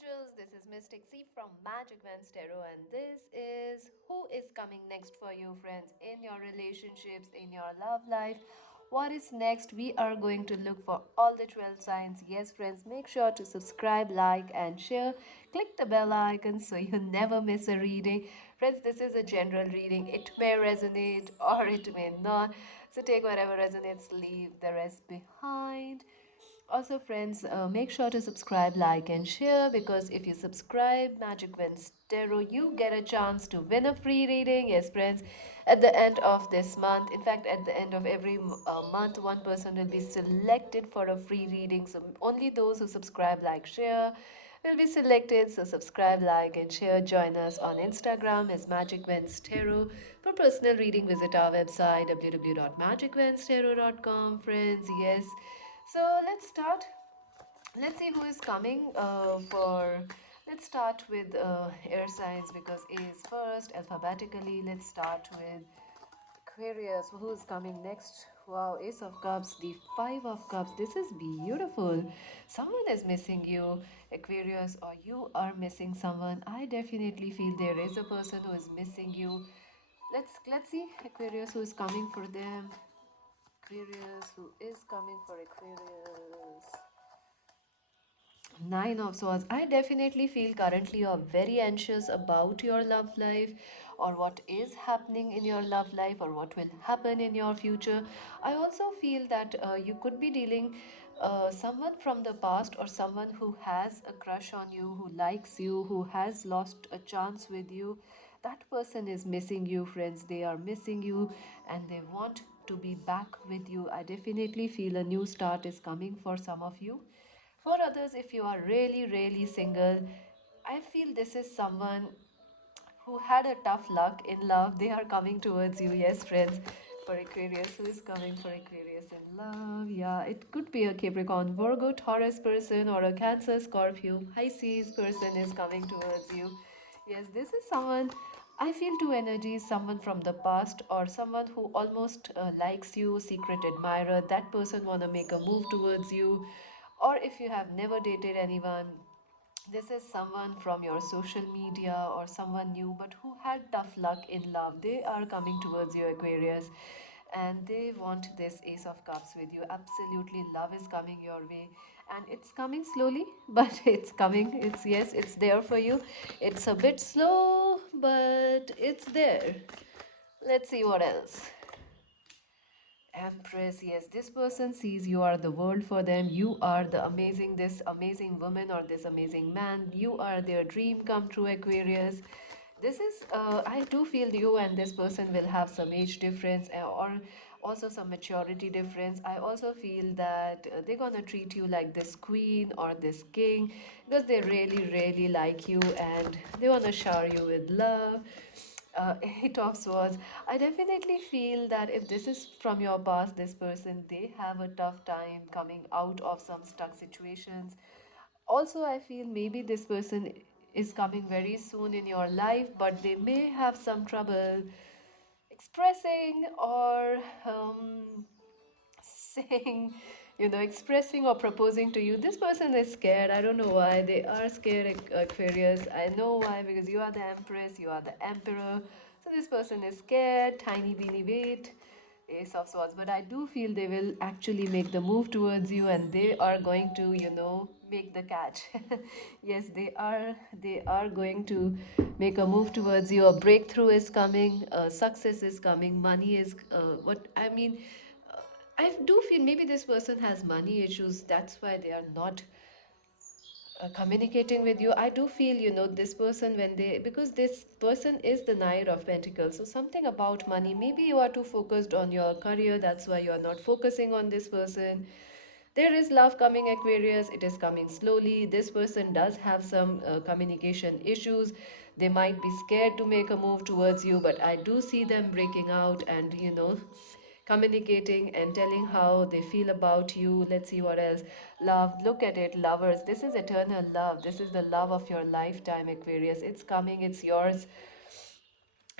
angels. This is Mystic C from Magic Vans Tarot, and this is who is coming next for you, friends, in your relationships, in your love life. What is next? We are going to look for all the 12 signs. Yes, friends, make sure to subscribe, like, and share. Click the bell icon so you never miss a reading. Friends, this is a general reading. It may resonate or it may not. So take whatever resonates, leave the rest behind. Also, friends, make sure to subscribe, like, and share because if you subscribe Magic Wins Tarot, you get a chance to win a free reading. Yes, friends, at the end of this month, in fact, at the end of every month, one person will be selected for a free reading. So, only those who subscribe, like, share will be selected. So, subscribe, like, and share. Join us on Instagram as Magic Wins Tarot. For personal reading, visit our website www.magicwenstarot.com, friends. Yes. So let's start. Let's see who is coming for. Let's start with air signs because A is first alphabetically. Let's start with Aquarius. Who is coming next? Wow, Ace of Cups, the Five of Cups. This is beautiful. Someone is missing you, Aquarius, or you are missing someone. I definitely feel there is a person who is missing you. Let's see Aquarius who is coming for them. Aquarius, who is coming for Aquarius? Nine of Swords. I definitely feel currently you're very anxious about your love life or what is happening in your love life or what will happen in your future. I also feel that you could be dealing someone from the past or someone who has a crush on you, who likes you, who has lost a chance with you. That person is missing you, friends. They are missing you and they want to be back with you. I definitely feel a new start is coming for some of you. For others, if you are really, really single, I feel this is someone who had a tough luck in love. They are coming towards you. Yes, friends. For Aquarius, who is coming for Aquarius in love? Yeah, it could be a Capricorn, Virgo, Taurus person, or a Cancer, Scorpio, Pisces person is coming towards you. Yes, this is someone. I feel two energies, someone from the past or someone who almost likes you, secret admirer. That person want to make a move towards you. Or if you have never dated anyone, this is someone from your social media or someone new but who had tough luck in love. They are coming towards you, Aquarius, and they want this Ace of Cups with you. Absolutely, love is coming your way, and it's coming slowly, but it's coming. It's yes, it's there for you. It's a bit slow, but it's there. Let's see what else. Empress, yes, this person sees you are the world for them. You are the amazing, this amazing woman or this amazing man. You are their dream come true, Aquarius. This is, I do feel you and this person will have some age difference or also some maturity difference. I also feel that they're gonna treat you like this queen or this king because they really, really like you and they wanna shower you with love. Eight of Swords. I definitely feel that if this is from your past, this person, they have a tough time coming out of some stuck situations. Also, I feel maybe this person is coming very soon in your life, but they may have some trouble expressing or saying, expressing or proposing to you. This person is scared. I don't know why. They are scared, Aquarius. I know why, because you are the Empress, you are the Emperor. So this person is scared, tiny beanie wait, Ace of Swords. But I do feel they will actually make the move towards you and they are going to, make the catch. Yes, they are going to make a move towards you. A breakthrough is coming, success is coming, money is what I mean. I do feel maybe this person has money issues. That's why they are not communicating with you. I do feel, this person when they, because this person is the Knight of Pentacles. So something about money. Maybe you are too focused on your career. That's why you are not focusing on this person. There is love coming, Aquarius. It is coming slowly. This person does have some communication issues. They might be scared to make a move towards you, but I do see them breaking out and, communicating and telling how they feel about you. Let's see what else. Love, look at it, lovers. This is eternal love. This is the love of your lifetime, Aquarius. It's coming, it's yours.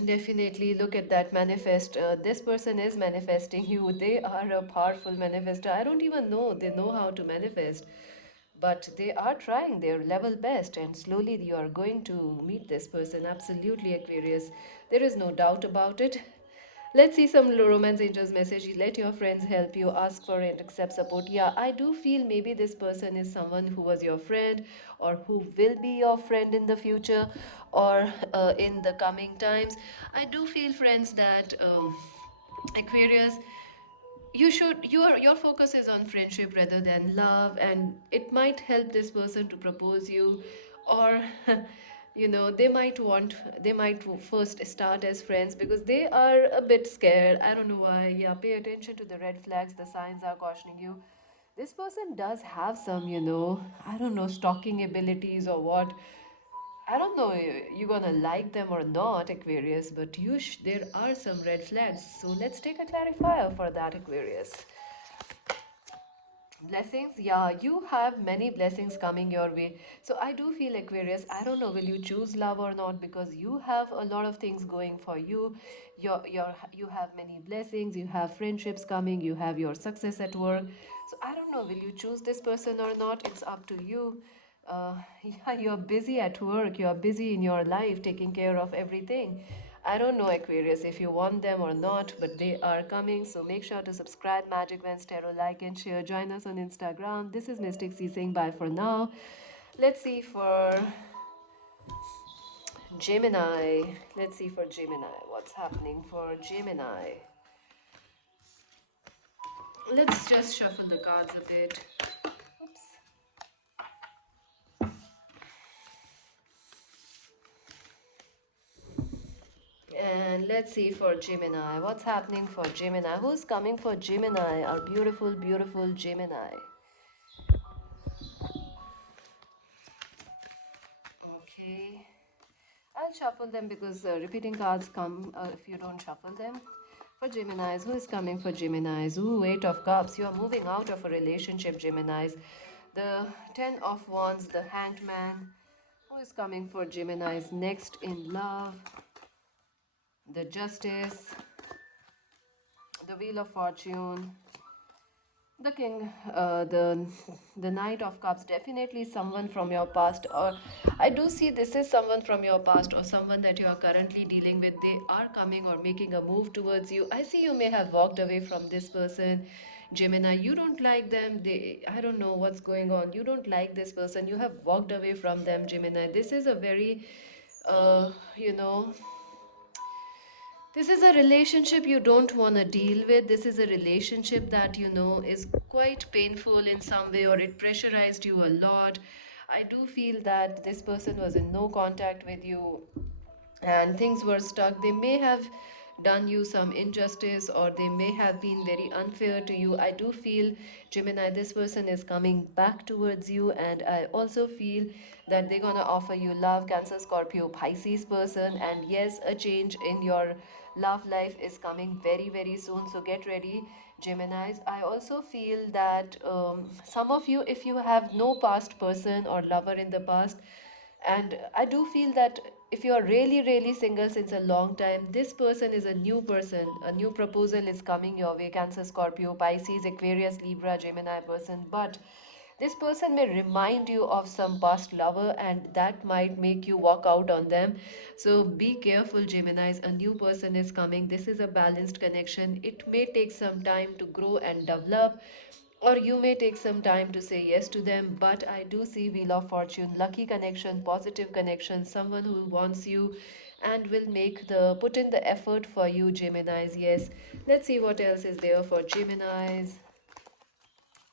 Definitely look at that manifest. This person is manifesting you. They are a powerful manifester. I don't even know they know how to manifest. but they are trying their level best, and slowly you are going to meet this person. Absolutely, Aquarius. There is no doubt about it. Let's see some romance angels message. Let your friends help you, ask for it, accept support. Yeah, I do feel maybe this person is someone who was your friend or who will be your friend in the future or in the coming times. I do feel, friends, that Aquarius, your focus is on friendship rather than love, and it might help this person to propose you, or they might first start as friends because they are a bit scared. I don't know why. Yeah, pay attention to the red flags. The signs are cautioning you. This person does have some, I don't know, stalking abilities or what. I don't know you're gonna like them or not, Aquarius, but there are some red flags. So let's take a clarifier for that, Aquarius. Blessings, yeah, you have many blessings coming your way. So I do feel, Aquarius, I don't know, will you choose love or not, because you have a lot of things going for you. You have many blessings, you have friendships coming, you have your success at work. So I don't know, will you choose this person or not? It's up to you. Yeah, you're busy at work, you're busy in your life taking care of everything. I don't know, Aquarius, if you want them or not, but they are coming. So make sure to subscribe, Magic Vans Tarot, like and share. Join us on Instagram. This is Mystic C saying bye for now. Let's see for Gemini. Let's see for Gemini. What's happening for Gemini? Let's just shuffle the cards a bit. Oops. And let's see for Gemini. What's happening for Gemini? Who's coming for Gemini? Our beautiful, beautiful Gemini. Okay. I'll shuffle them because repeating cards come if you don't shuffle them. For Geminis, who is coming for Geminis? Ooh, Eight of Cups. You are moving out of a relationship, Geminis. The Ten of Wands, the Hanged Man. Who is coming for Geminis? Next in love, the Justice, the Wheel of Fortune, the King, the Knight of Cups. Definitely someone from your past, or I do see this is someone from your past or someone that you are currently dealing with. They are coming or making a move towards you. I see you may have walked away from this person. Gemini, you don't like them. I don't know what's going on. You don't like this person. You have walked away from them, Gemini. This is a very, uh, you know, this is a relationship you don't want to deal with. This is a relationship that is quite painful in some way, or it pressurized you a lot. I do feel that this person was in no contact with you and things were stuck. They may have done you some injustice or they may have been very unfair to you. I do feel, Gemini, this person is coming back towards you, and I also feel that they're gonna offer you love. Cancer, Scorpio, Pisces person, and yes, a change in your love life is coming very, very soon. So get ready, Geminis. I also feel that some of you, if you have no past person or lover in the past, and I do feel that if you are really, really single since a long time, this person is a new person. A new proposal is coming your way. Cancer, Scorpio, Pisces, Aquarius, Libra, Gemini person. But this person may remind you of some past lover, and that might make you walk out on them. So be careful, Geminis. A new person is coming. This is a balanced connection. It may take some time to grow and develop, or you may take some time to say yes to them, but I do see Wheel of Fortune, lucky connection, positive connection, someone who wants you and will put in the effort for you, Geminis. Yes, let's see what else is there for Geminis.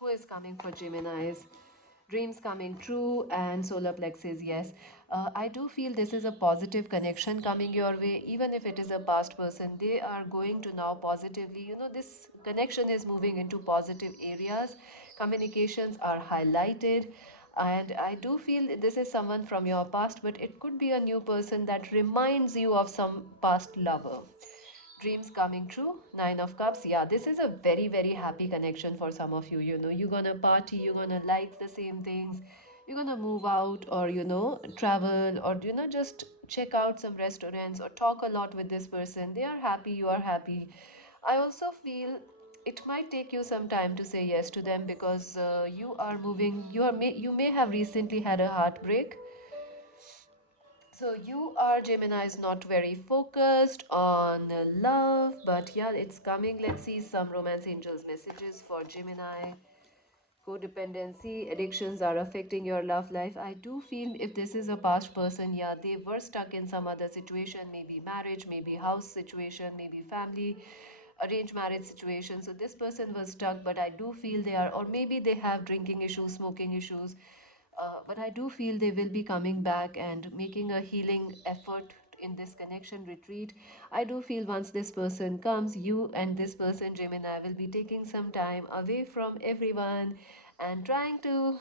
Who is coming for Geminis? Dreams coming true and solar plexus, yes. I do feel this is a positive connection coming your way, even if it is a past person. They are going to now positively, this connection is moving into positive areas. Communications are highlighted, and I do feel this is someone from your past, but it could be a new person that reminds you of some past lover. Dreams coming true, Nine of Cups. Yeah, this is a very, very happy connection for some of you. You're gonna party, you're gonna like the same things, you're gonna move out, or travel, or just check out some restaurants or talk a lot with this person. They are happy, you are happy. I also feel it might take you some time to say yes to them because you are moving. You may have recently had a heartbreak, so you are Gemini is not very focused on love, but yeah, it's coming. Let's see some romance angels messages for Gemini. Codependency, addictions are affecting your love life. I do feel if this is a past person, yeah, they were stuck in some other situation, maybe marriage, maybe house situation, maybe family, arranged marriage situation. So this person was stuck, but I do feel they are, or maybe they have drinking issues, smoking issues. But I do feel they will be coming back and making a healing effort in this connection retreat. I do feel once this person comes, you and this person, Gemini, will be taking some time away from everyone and trying to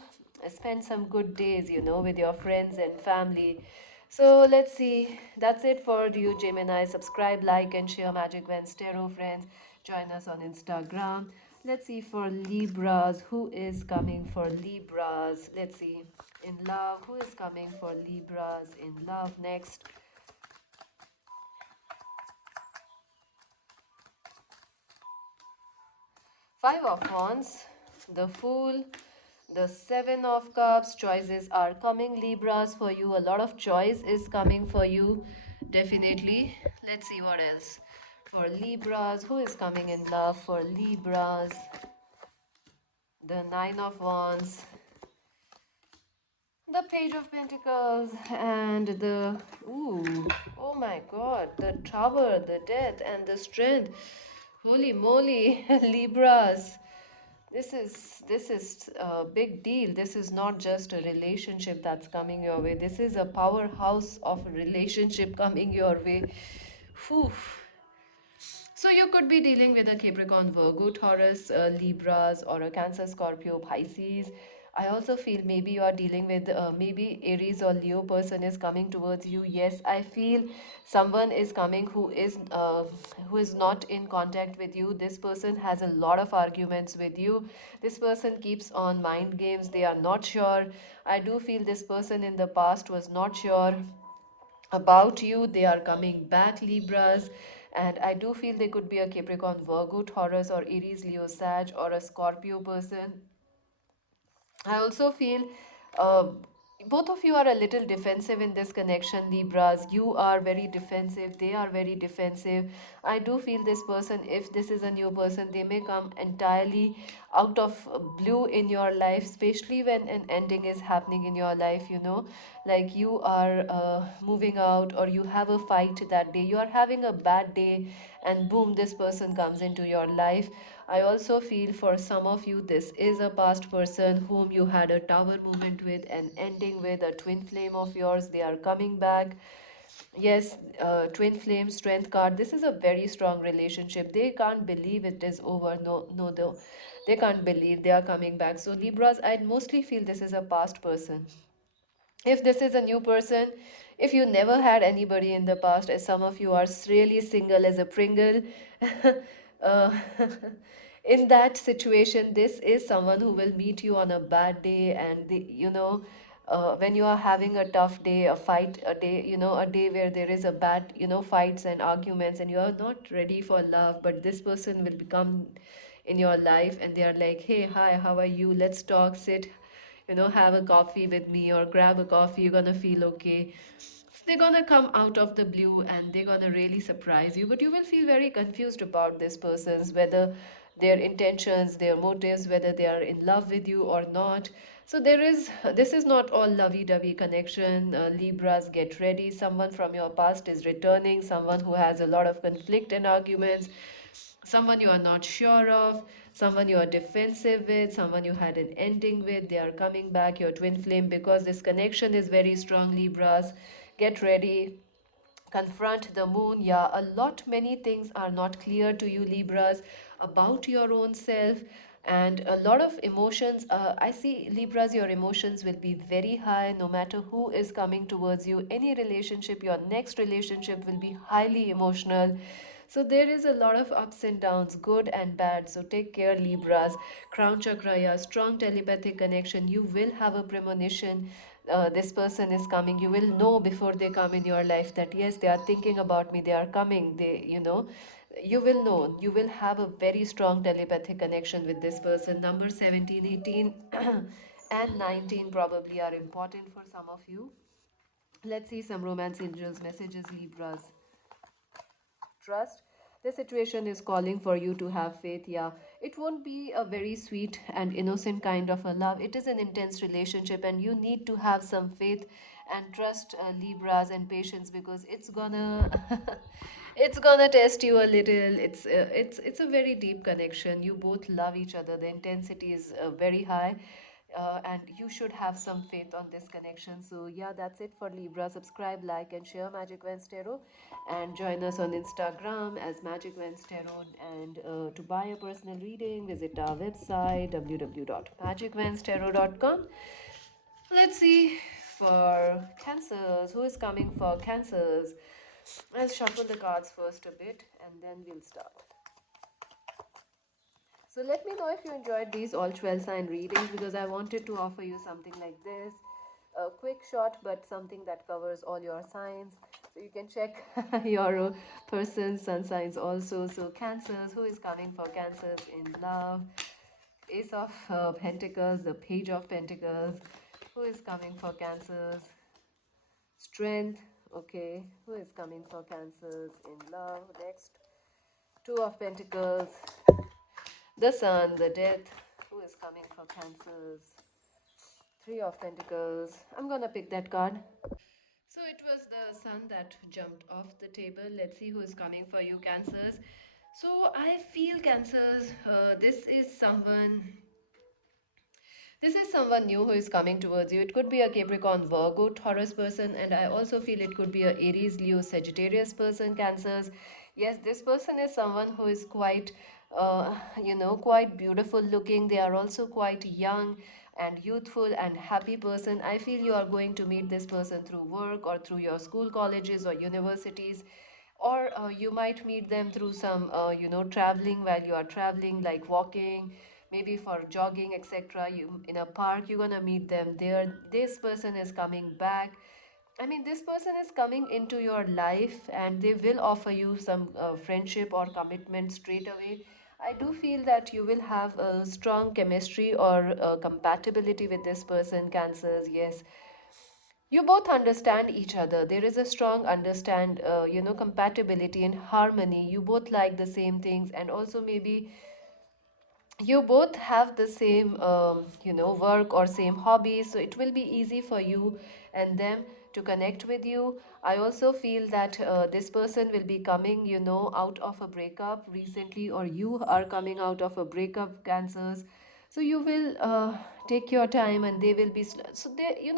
spend some good days, with your friends and family. So let's see. That's it for you, Gemini. Subscribe, like, and share Magic When Tarot, friends. Join us on Instagram. Let's see for Libras. Who is coming for Libras? Let's see. In love, who is coming for Libras in love next? Five of Wands, the Fool, the Seven of Cups. Choices are coming, Libras, for you. A lot of choice is coming for you, definitely. Let's see what else. For Libras, who is coming in love for Libras? The Nine of Wands, the Page of Pentacles, and the, ooh, oh my God, the Tower, the Death, and the Strength. Holy moly, Libras. This is a big deal. This is not just a relationship that's coming your way. This is a powerhouse of a relationship coming your way. Whew. So you could be dealing with a Capricorn, Virgo, Taurus, Libras, or a Cancer, Scorpio, Pisces. I also feel maybe you are dealing with maybe Aries or Leo person is coming towards you. Yes, I feel someone is coming who is not in contact with you. This person has a lot of arguments with you. This person keeps on mind games. They are not sure. I do feel this person in the past was not sure about you. They are coming back, Libras. And I do feel they could be a Capricorn, Virgo, Taurus, or Aries, Leo, Sag, or a Scorpio person. I also feel uh, both of you are a little defensive in this connection, Libras. You are very defensive, they are very defensive. I do feel this person, if this is a new person, they may come entirely out of blue in your life, especially when an ending is happening in your life, like you are moving out or you have a fight that day, you are having a bad day, and boom, this person comes into your life. I also feel for some of you, this is a past person whom you had a tower moment with and ending with a twin flame of yours. They are coming back. Yes, twin flame strength card. This is a very strong relationship. They can't believe it is over. No, no, no. They can't believe they are coming back. So, Libras, I mostly feel this is a past person. If this is a new person, if you never had anybody in the past, as some of you are really single as a Pringle, uh, in that situation, this is someone who will meet you on a bad day, and when you are having a tough day, a fight, a day, a day where there is a bad, fights and arguments, and you are not ready for love, but this person will become in your life, and they are like, hey, hi, how are you? Let's talk, sit, have a coffee with me or grab a coffee, you're gonna feel okay. They're gonna come out of the blue and they're gonna really surprise you, but you will feel very confused about this person's, whether their intentions, their motives, whether they are in love with you or not. So this is not all lovey-dovey connection. Libras, get ready. Someone from your past is returning, someone who has a lot of conflict and arguments, someone you are not sure of, someone you are defensive with, someone you had an ending with, they are coming back, your twin flame, because this connection is very strong, Libras. Get ready, confront the moon. Yeah, a lot many things are not clear to you, Libras, about your own self, and a lot of emotions. I see, Libras, your emotions will be very high no matter who is coming towards you. Any relationship, your next relationship will be highly emotional. So there is a lot of ups and downs, good and bad. So take care, Libras. Crown chakra, yeah, strong telepathic connection. You will have a premonition. This person is coming. You will know before they come in your life that yes, they are thinking about me. They are coming. you will know, you will have a very strong telepathic connection with this person. Number 17, 18, and 19 probably are important for some of you. Let's see some romance angels messages, Libras. Trust. The situation is calling for you to have faith. Yeah, it won't be a very sweet and innocent kind of a love. It is an intense relationship, and you need to have some faith and trust, Libras, and patience, because it's gonna it's gonna test you a little. It's a very deep connection. You both love each other. The intensity is very high, and you should have some faith on this connection. So yeah, that's it for Libra. Subscribe, like, and share Magic Vans Tarot, and join us on Instagram as Magic Vans Tarot. And to buy a personal reading, visit our website www.magicvanstarot.com. Let's see for Cancers. Who is coming for Cancers? I'll shuffle the cards first a bit, and then we'll start. So let me know if you enjoyed these all 12 sign readings, because I wanted to offer you something like this. A quick shot, but something that covers all your signs. So you can check your person's sun signs also. So Cancers, who is coming for Cancers in love? Ace of Pentacles, the Page of Pentacles. Who is coming for Cancers? Strength. Okay. Who is coming for Cancers in love? Next. Two of Pentacles. The Sun, the Death. Who is coming for Cancers? Three of Pentacles. I'm gonna pick that card. So it was the Sun that jumped off the table. Let's see who is coming for you, Cancers. So I feel, Cancers, this is someone new who is coming towards you. It could be a Capricorn, Virgo, Taurus person, and I also feel it could be a Aries, Leo, Sagittarius person, Cancers. Yes, this person is someone who is quite, quite beautiful looking. They are also quite young and youthful and happy person. I feel you are going to meet this person through work or through your school, colleges, or universities, or you might meet them through some traveling, while you are traveling, like walking, maybe for jogging, etc. You in a park, you're gonna meet them there. This person is coming back. I mean, this person is coming into your life, and they will offer you some friendship or commitment straight away. I do feel that you will have a strong chemistry or compatibility with this person, Cancers. Yes, you both understand each other. There is a strong compatibility and harmony. You both like the same things, and also maybe you both have the same work or same hobbies, so it will be easy for you and them to connect with you. I also feel that this person will be coming out of a breakup recently, or you are coming out of a breakup, Cancers. So you will take your time, and they will be so they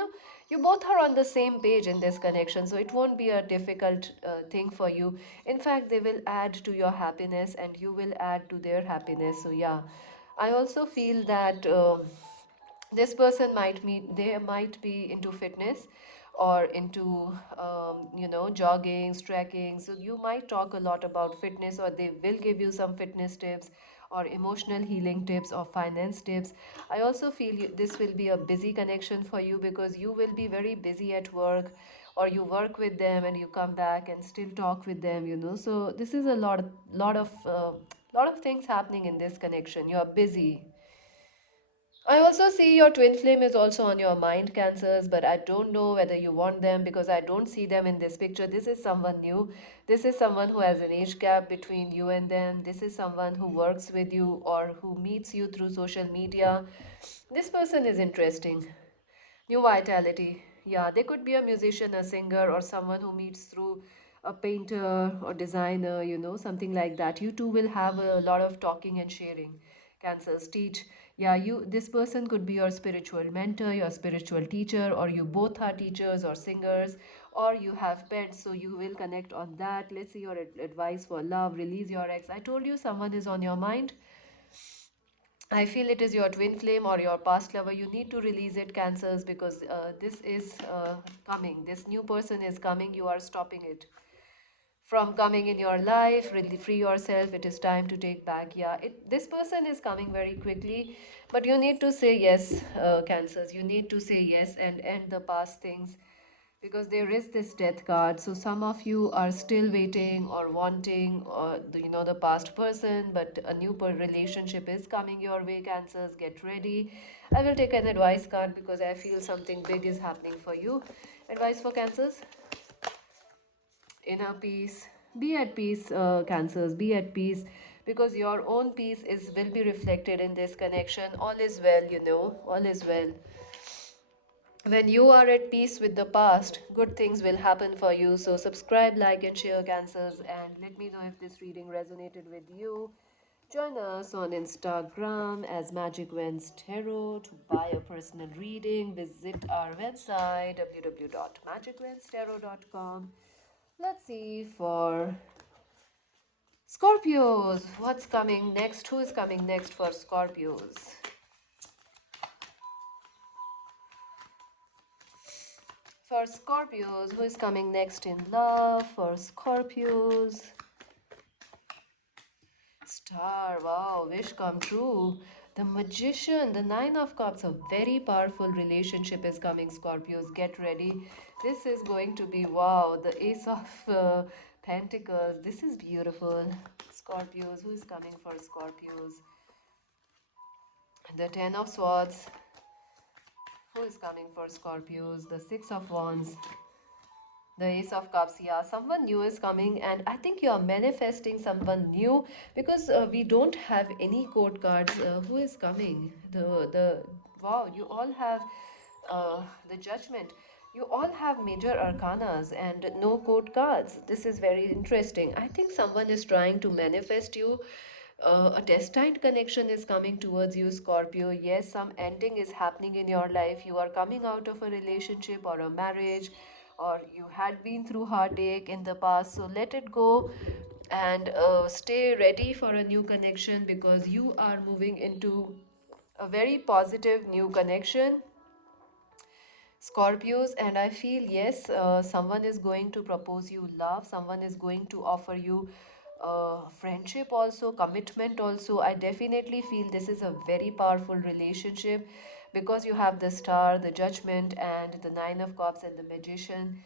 you both are on the same page in this connection, so it won't be a difficult thing for you. In fact, they will add to your happiness, and you will add to their happiness. So yeah, I also feel that this person might be into fitness, or into jogging, trekking. So you might talk a lot about fitness, or they will give you some fitness tips, or emotional healing tips, or finance tips. I also feel this will be a busy connection for you, because you will be very busy at work, or you work with them and you come back and still talk with them. So this is a lot of things happening in this connection. You are busy. I also see your twin flame is also on your mind, Cancers, but I don't know whether you want them, because I don't see them in this picture. This is someone new. This is someone who has an age gap between you and them. This is someone who works with you or who meets you through social media. This person is interesting. New vitality. Yeah, they could be a musician, a singer, or someone who meets through a painter or designer, something like that. You two will have a lot of talking and sharing. Cancers teach. Yeah, this person could be your spiritual mentor, your spiritual teacher, or you both are teachers or singers, or you have pets, so you will connect on that. Let's see your advice for love. Release your ex. I told you someone is on your mind. I feel it is your twin flame or your past lover. You need to release it, Cancers, because this is coming. This new person is coming. You are stopping it from coming in your life. Really free yourself. It is time to take back. Yeah, this person is coming very quickly, but you need to say yes, Cancers. You need to say yes and end the past things. because there is this death card. So some of you are still waiting or wanting the past person, but a new relationship is coming your way. Cancers, get ready. I will take an advice card because I feel something big is happening for you. Advice for cancers: inner peace. Be at peace, cancers, be at peace, because your own peace is will be reflected in this connection. All is well, all is well. When you are at peace with the past, good things will happen for you. So, subscribe, like, and share, cancers, and let me know if this reading resonated with you. Join us on Instagram as Magic Wens Tarot. To buy a personal reading, visit our website www.magicwenstarot.com. Let's see for Scorpios. What's coming next? Who is coming next for Scorpios? For Scorpios, who is coming next in love? For Scorpios, Star, wow, wish come true. The Magician, the Nine of Cups, a very powerful relationship is coming, Scorpios. Get ready. This is going to be wow. The Ace of Pentacles, this is beautiful. Scorpios, who is coming for Scorpios? The Ten of Swords, who is coming for Scorpios? The Six of Wands. The Ace of Cups, yeah, someone new is coming, and I think you are manifesting someone new because we don't have any court cards. Who is coming? The wow, you all have the Judgment. You all have major arcanas and no court cards. This is very interesting. I think someone is trying to manifest you. A destined connection is coming towards you, Scorpio. Yes, some ending is happening in your life. You are coming out of a relationship or a marriage, or you had been through heartache in the past. So let it go and stay ready for a new connection because you are moving into a very positive new connection, Scorpios. And I feel yes, someone is going to propose you love, someone is going to offer you friendship also, commitment also. I definitely feel this is a very powerful relationship because you have the Star, the Judgment, and the Nine of Cups and the Magician.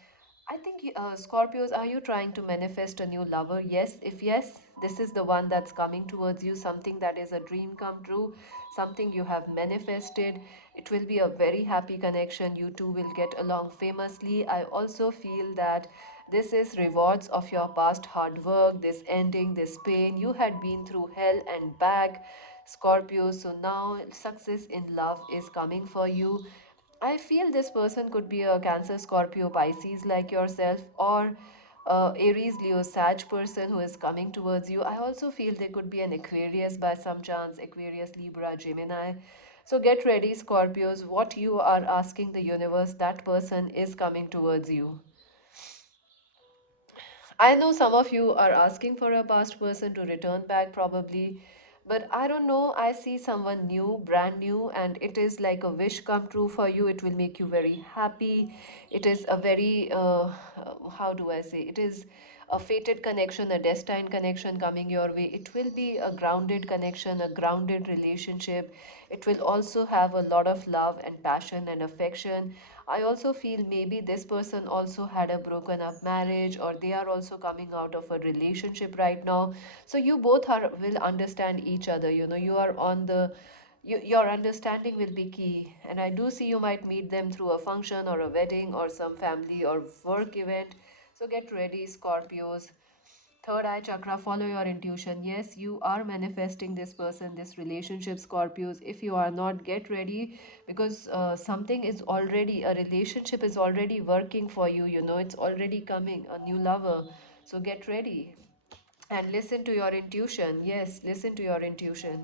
I think, Scorpios, are you trying to manifest a new lover? Yes. If yes, this is the one that's coming towards you, something that is a dream come true, something you have manifested. It will be a very happy connection. You two will get along famously. I also feel that this is rewards of your past hard work, this ending, this pain. You had been through hell and back, Scorpio. So now success in love is coming for you. I feel this person could be a Cancer, Scorpio, Pisces like yourself, or Aries, Leo, Sag person who is coming towards you. I also feel they could be an Aquarius by some chance, Aquarius, Libra, Gemini. So get ready, Scorpios. What you are asking the universe, that person is coming towards you. I know some of you are asking for a past person to return back, probably, but I don't know. I see someone new, brand new, and it is like a wish come true for you. It will make you very happy. It is a very, how do I say, it is a fated connection, a destined connection coming your way. It will be a grounded connection, a grounded relationship. It will also have a lot of love and passion and affection. I also feel maybe this person also had a broken up marriage, or they are also coming out of a relationship right now. So you both are will understand each other. You are on the your understanding will be key. And I do see you might meet them through a function or a wedding or some family or work event. So get ready, Scorpios. Third eye chakra, follow your intuition. Yes, you are manifesting this person, this relationship, Scorpios. If you are not, get ready because something is already, a relationship is already working for you. It's already coming, a new lover. So get ready and listen to your intuition. Yes, listen to your intuition.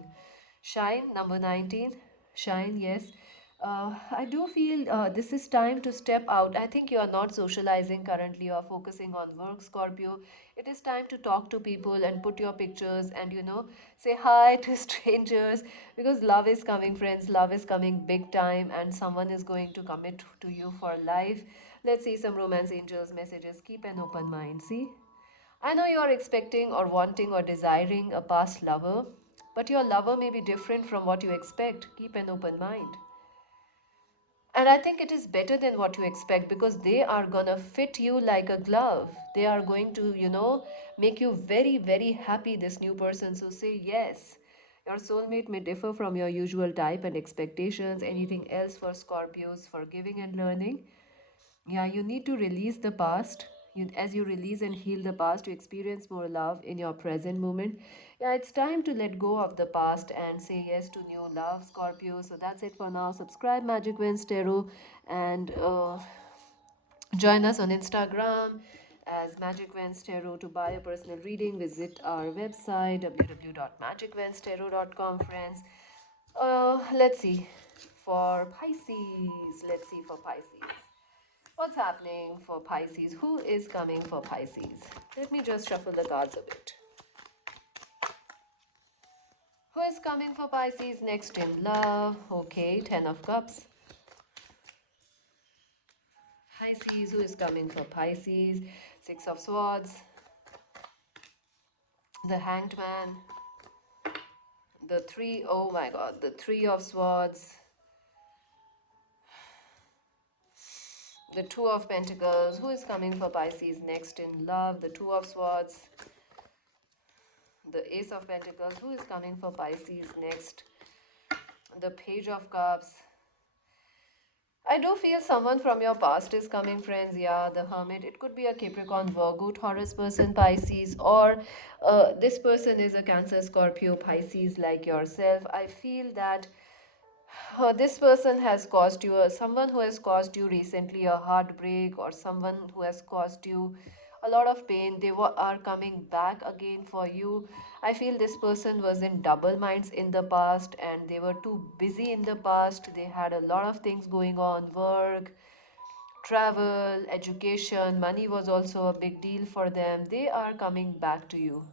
Shine, number 19. Shine, yes. I do feel this is time to step out. I think you are not socializing currently, you are focusing on work, Scorpio. It is time to talk to people and put your pictures and, say hi to strangers because love is coming, friends. Love is coming big time, and someone is going to commit to you for life. Let's see some romance angels messages. Keep an open mind. See? I know you are expecting or wanting or desiring a past lover, but your lover may be different from what you expect. Keep an open mind. And I think it is better than what you expect because they are gonna fit you like a glove. They are going to, make you very, very happy, this new person. So say yes. Your soulmate may differ from your usual type and expectations. Anything else for Scorpios, forgiving and learning? Yeah, you need to release the past. As you release and heal the past, you experience more love in your present moment. Yeah, it's time to let go of the past and say yes to new love, Scorpio. So that's it for now. Subscribe Magic Wins Tarot and join us on Instagram as Magic Vans Tarot. To buy a personal reading, visit our website www.magicvanstarot.com, friends. Let's see for Pisces. Let's see for Pisces. What's happening for Pisces? Who is coming for Pisces? Let me just shuffle the cards a bit. Who is coming for Pisces next in love? Okay, Ten of Cups. Pisces, who is coming for Pisces? Six of Swords. The Hanged Man. The three, oh my god, the Three of Swords. The Two of Pentacles. Who is coming for Pisces next in love? The Two of Swords. The Ace of Pentacles. Who is coming for Pisces next? The Page of Cups. I do feel someone from your past is coming, friends. Yeah, the Hermit. It could be a Capricorn, Virgo, Taurus person, Pisces, or this person is a Cancer, Scorpio, Pisces like yourself. I feel that this person has caused you, someone who has caused you recently a heartbreak, or someone who has caused you a lot of pain. They are coming back again for you. I feel this person was in double minds in the past and they were too busy in the past. They had a lot of things going on, work, travel, education, money was also a big deal for them. They are coming back to you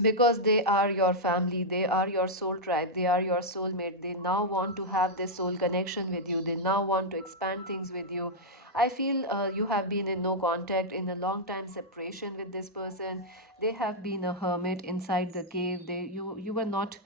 because they are your family, they are your soul tribe, they are your soulmate. They now want to have this soul connection with you, they now want to expand things with you. I feel you have been in no contact, in a long time separation with this person. They have been a hermit inside the cave. You were not,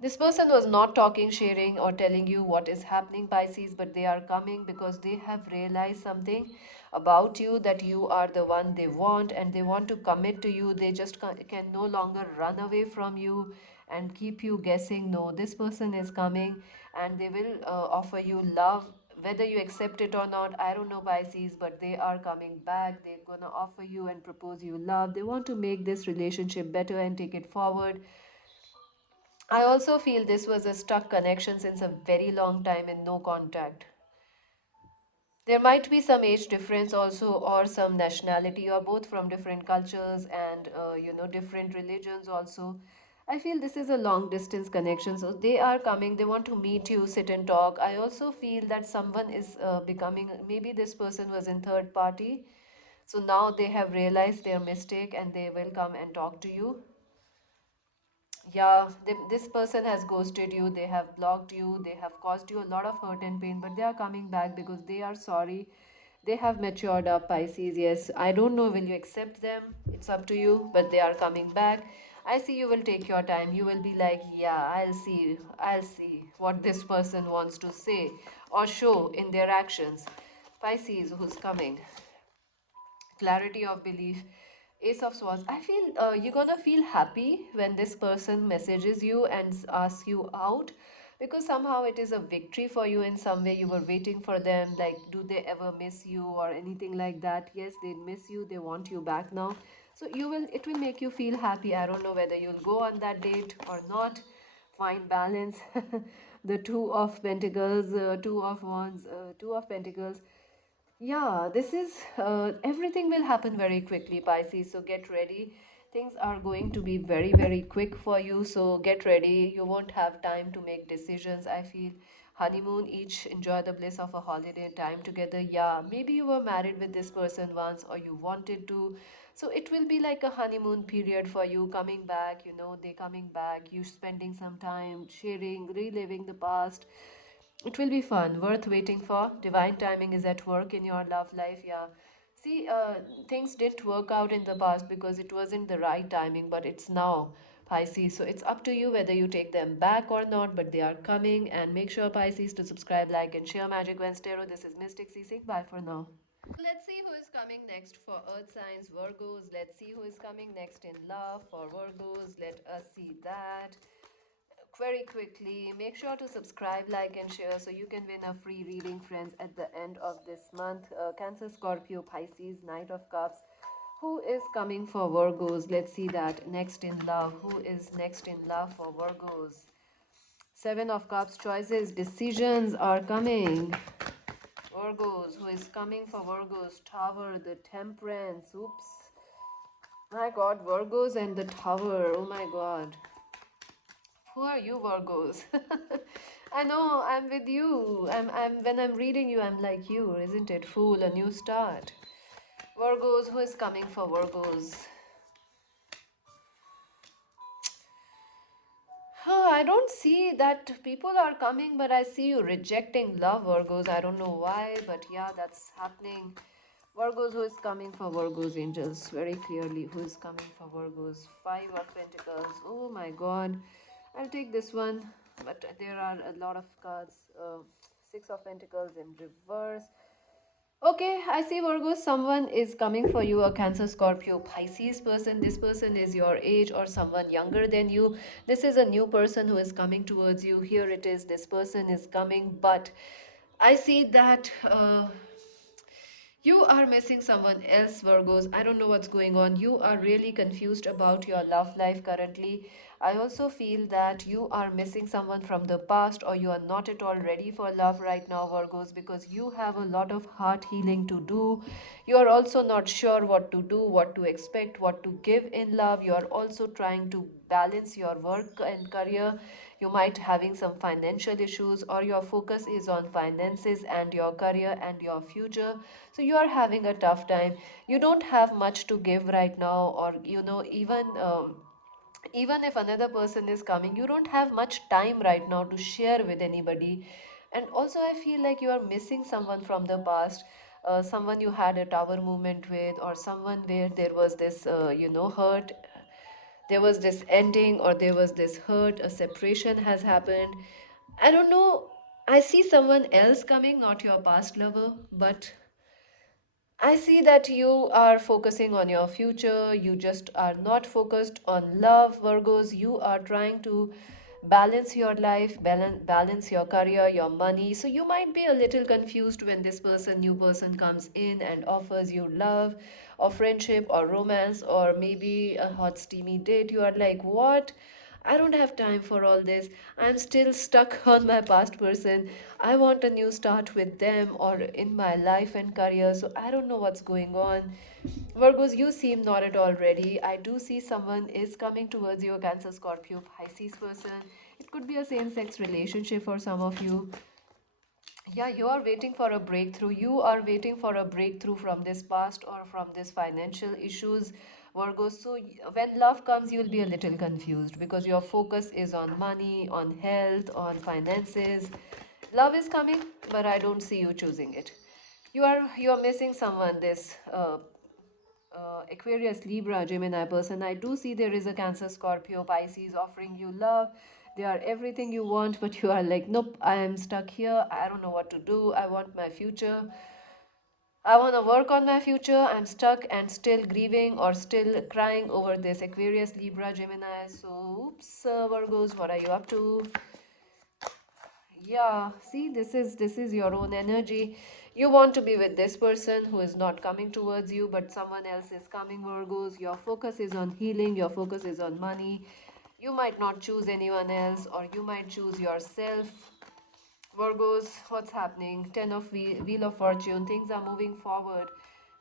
this person was not talking, sharing, or telling you what is happening, Pisces, but they are coming because they have realized something about you, that you are the one they want and they want to commit to you. They just can no longer run away from you and keep you guessing. No, this person is coming and they will offer you love. Whether you accept it or not, I don't know, Pisces, but they are coming back. They're gonna offer you and propose you love. They want to make this relationship better and take it forward. I also feel this was a stuck connection since a very long time in no contact. There might be some age difference also, or some nationality, or both from different cultures and different religions also. I feel this is a long distance connection. So they are coming, they want to meet you, sit and talk. I also feel that someone is becoming, maybe this person was in third party. So now they have realized their mistake and they will come and talk to you. Yeah, this person has ghosted you, they have blocked you, they have caused you a lot of hurt and pain, but they are coming back because they are sorry. They have matured up, Pisces. Yes, I don't know, will you accept them? It's up to you, but they are coming back. I see you will take your time. You will be like, yeah, I'll see what this person wants to say or show in their actions. Pisces, who's coming? Clarity of belief. Ace of Swords. I feel you're gonna feel happy when this person messages you and asks you out, because somehow it is a victory for you in some way. You were waiting for them, like, do they ever miss you or anything like that? Yes, they miss you, they want you back now. So it will make you feel happy. I don't know whether you'll go on that date or not. Find balance. The Two of Pentacles, Two of Wands, Two of Pentacles. Yeah, this is everything will happen very quickly, Pisces. So get ready. Things are going to be very, very quick for you. So get ready. You won't have time to make decisions. I feel honeymoon, each enjoy the bliss of a holiday time together. Yeah, maybe you were married with this person once or you wanted to. So it will be like a honeymoon period for you, coming back, they coming back, you spending some time sharing, reliving the past. It will be fun, worth waiting for. Divine timing is at work in your love life. Yeah. See, things didn't work out in the past because it wasn't the right timing, but it's now. Pisces. So it's up to you whether you take them back or not, but they are coming. And make sure, Pisces, to subscribe, like, and share Magic Wednesday. This is Mystic CC. Bye for now. Let's see who is coming next for Earth signs, Virgos. Let's see who is coming next in love for Virgos. Let us see that very quickly. Make sure to subscribe, like, and share so you can win a free reading, friends, at the end of this month. Cancer, Scorpio, Pisces, Knight of Cups. Who is coming for Virgos? Let's see that next in love. Who is next in love for Virgos? Seven of Cups, choices, decisions are coming. Virgos, who is coming for Virgos? Tower, the Temperance. Oops. My God, Virgos and the Tower. Oh my God. Who are you, Virgos? I know, I'm with you. When I'm reading you, I'm like you, isn't it? Fool, a new start. Virgos, who is coming for Virgos? I don't see that people are coming, but I see you rejecting love, Virgos. I don't know why, but yeah, that's happening. Virgos, who is coming for Virgos, angels? Very clearly, who is coming for Virgos? Five of Pentacles. Oh my God. I'll take this one, but there are a lot of cards. Six of Pentacles in reverse. Okay, I see, Virgo. Someone is coming for you, a Cancer, Scorpio, Pisces person. This person is your age or someone younger than you. This is a new person who is coming towards you. Here it is. This person is coming, but I see that. You are missing someone else, Virgos. I don't know what's going on. You are really confused about your love life currently. I also feel that you are missing someone from the past, or you are not at all ready for love right now, Virgos, because you have a lot of heart healing to do. You are also not sure what to do, what to expect, what to give in love. You are also trying to balance your work and career. You might having some financial issues, or your focus is on finances and your career and your future. So you are having a tough time. You don't have much to give right now, or even if another person is coming, you don't have much time right now to share with anybody. And also, I feel like you are missing someone from the past, someone you had a tower moment with, or someone where there was this hurt, there was this ending, or there was this hurt, a separation has happened. I don't know. I see someone else coming, not your past lover, but I see that you are focusing on your future. You just are not focused on love, Virgos. You are trying to balance your life, balance your career, your money. So you might be a little confused when this new person comes in and offers you love or friendship or romance or maybe a hot, steamy date. You are like, what? I don't have time for all this. I'm still stuck on my past person. I want a new start with them or in my life and career. So I don't know what's going on. Virgos, you seem not at all ready. I do see someone is coming towards you, a Cancer, Scorpio, Pisces person. It could be a same sex relationship for some of you. Yeah, you are waiting for a breakthrough. You are waiting for a breakthrough from this past or from this financial issues, Virgo. So when love comes, you'll be a little confused because your focus is on money, on health, on finances. Love is coming, but I don't see you choosing it. You are missing someone. This Aquarius, Libra, Gemini person. I do see there is a Cancer, Scorpio, Pisces offering you love. They are everything you want, but you are like, nope, I am stuck here. I don't know what to do. I want my future. I want to work on my future. I'm stuck and still grieving or still crying over this Aquarius, Libra, Gemini. So, oops, Virgos, what are you up to? Yeah, see, this is your own energy. You want to be with this person who is not coming towards you, but someone else is coming, Virgos. Your focus is on healing, your focus is on money. You might not choose anyone else, or you might choose yourself. Virgos, what's happening? Ten of Wheel of Fortune. Things are moving forward.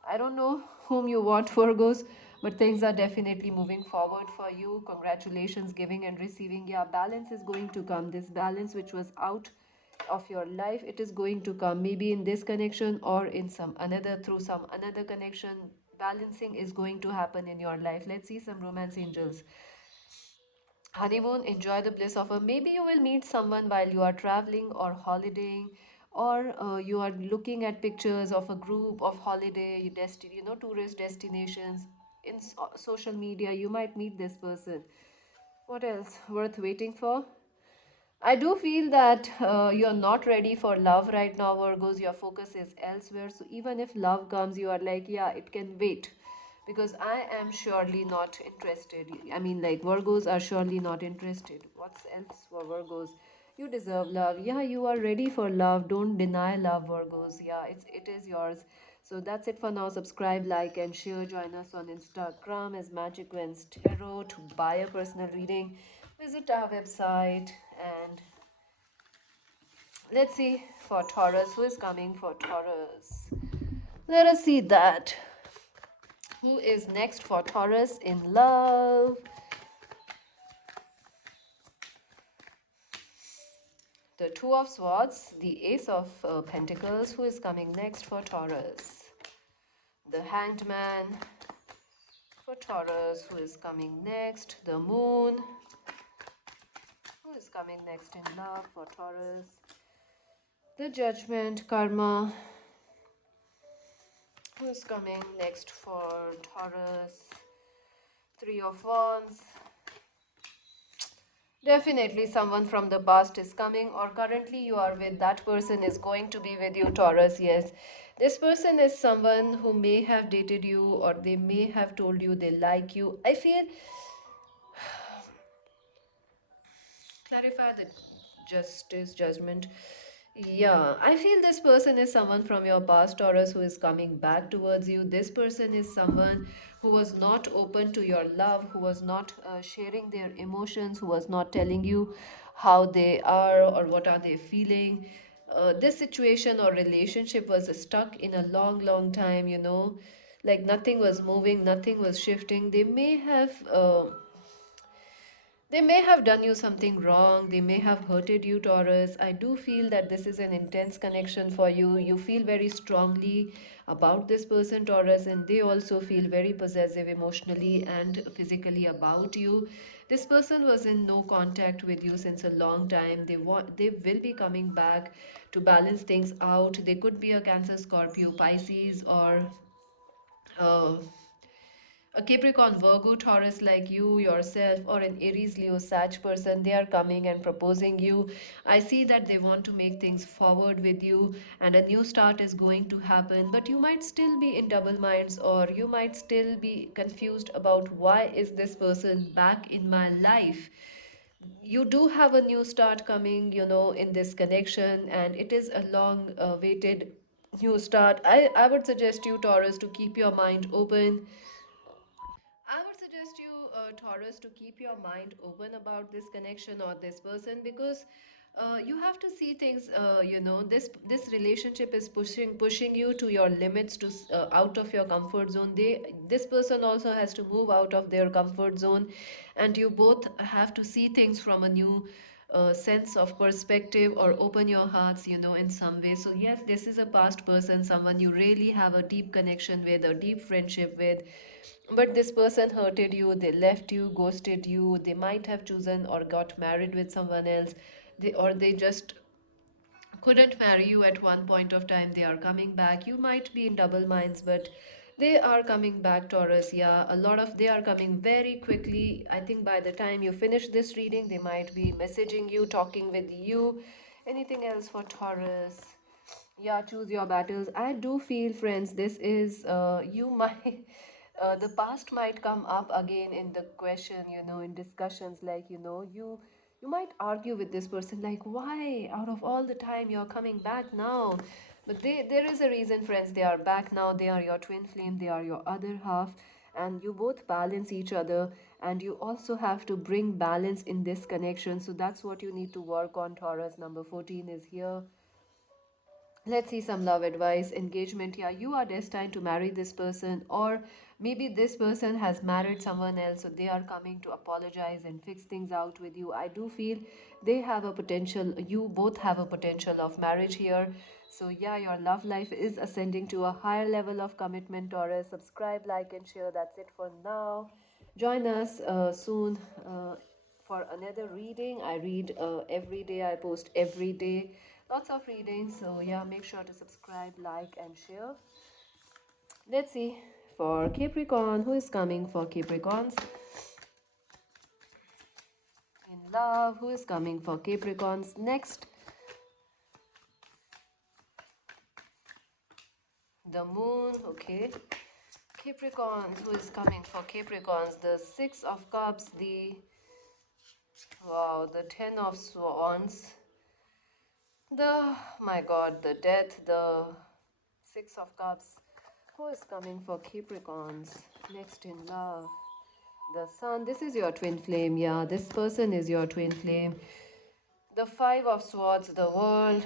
I don't know whom you want, Virgos, but things are definitely moving forward for you. Congratulations, giving and receiving. Yeah, balance is going to come. This balance which was out of your life, it is going to come. Maybe in this connection or in some another, through some another connection. Balancing is going to happen in your life. Let's see some romance angels. Honeymoon, enjoy the bliss of a. Maybe you will meet someone while you are traveling or holidaying, or you are looking at pictures of a group of holiday tourist destinations in social media. You might meet this person. What else worth waiting for? I do feel that you're not ready for love right now, Virgos. Your focus is elsewhere. So even if love comes, you are like, yeah, it can wait. Because I am surely not interested. I mean, like, Virgos are surely not interested. What's else for Virgos? You deserve love. Yeah, you are ready for love. Don't deny love, Virgos. Yeah, it is yours. So that's it for now. Subscribe, like, and share. Join us on Instagram as Magic Wins Tarot to buy a personal reading. Visit our website and let's see for Taurus. Who is coming for Taurus? Let us see that. Who is next for Taurus in love? The Two of Swords, the Ace of Pentacles. Who is coming next for Taurus? The Hanged Man for Taurus. Who is coming next? The Moon. Who is coming next in love for Taurus? The Judgment, Karma. Who is coming next for Taurus? Three of Wands. Definitely someone from the past is coming, or currently you are with that person is going to be with you, Taurus. Yes. This person is someone who may have dated you, or they may have told you they like you. I feel clarify the justice judgment. Yeah, I feel this person is someone from your past, Taurus, who is coming back towards you. This person is someone who was not open to your love, who was not sharing their emotions, who was not telling you how they are or what are they feeling. This situation or relationship was stuck in a long, long time, like nothing was moving, nothing was shifting. They may have done you something wrong. They may have hurted you, Taurus. I do feel that this is an intense connection for you. You feel very strongly about this person, Taurus, and they also feel very possessive emotionally and physically about you. This person was in no contact with you since a long time. They will be coming back to balance things out. They could be a Cancer, Scorpio, Pisces, or uh, a Capricorn, Virgo, Taurus like you yourself, or an Aries, Leo, Sag person, they are coming and proposing you. I see that they want to make things forward with you, and a new start is going to happen. But you might still be in double minds, or you might still be confused about why is this person back in my life. You do have a new start coming, in this connection, and it is a long waited new start. I would suggest you, Taurus, to keep your mind open. I would suggest you, Taurus, to keep your mind open about this connection or this person, because you have to see things. This relationship is pushing you to your limits, out of your comfort zone. This person also has to move out of their comfort zone, and you both have to see things from a new sense of perspective, or open your hearts, in some way. So yes, this is a past person, someone you really have a deep connection with, a deep friendship with, but this person hurted you, they left you, ghosted you, they might have chosen or got married with someone else, they just couldn't marry you at one point of time. They are coming back. You might be in double minds, but they are coming back, Taurus. Yeah, a lot of they are coming very quickly. I think by the time you finish this reading, they might be messaging you, talking with you. Anything else for Taurus? Yeah, choose your battles. I do feel, friends, this is you might the past might come up again in the question, in discussions, like, you might argue with this person, like, why out of all the time you're coming back now? But there is a reason, friends. They are back now. They are your twin flame. They are your other half, and you both balance each other. And you also have to bring balance in this connection. So that's what you need to work on, Taurus. Number 14 is here. Let's see some love advice. Engagement. Yeah, you are destined to marry this person, or maybe this person has married someone else, so they are coming to apologize and fix things out with you. I do feel they have a potential, you both have a potential of marriage here. So yeah, your love life is ascending to a higher level of commitment, Taurus. Subscribe, like, and share. That's it for now. Join us soon for another reading. I read every day, I post every day. Lots of readings. So, yeah, make sure to subscribe, like, and share. Let's see for Capricorn. Who is coming for Capricorns? love. Who is coming for Capricorns next? The moon, okay. Capricorns, who is coming for Capricorns? The Six of Cups, the wow, the Ten of Swords, the my God, the Death, the Six of Cups. Who is coming for Capricorns next in love? The Sun. This is your twin flame, yeah. This person is your twin flame. The Five of Swords, the World,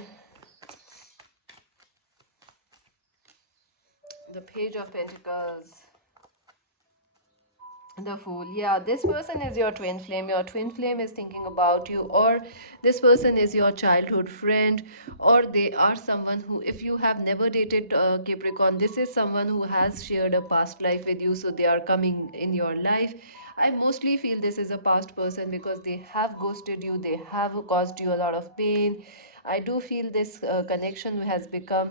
the Page of Pentacles, the Fool. Yeah, this person is your twin flame. Your twin flame is thinking about you, or this person is your childhood friend, or they are someone who, if you have never dated Capricorn, this is someone who has shared a past life with you, so they are coming in your life. I mostly feel this is a past person because they have ghosted you, they have caused you a lot of pain. I do feel this connection has become,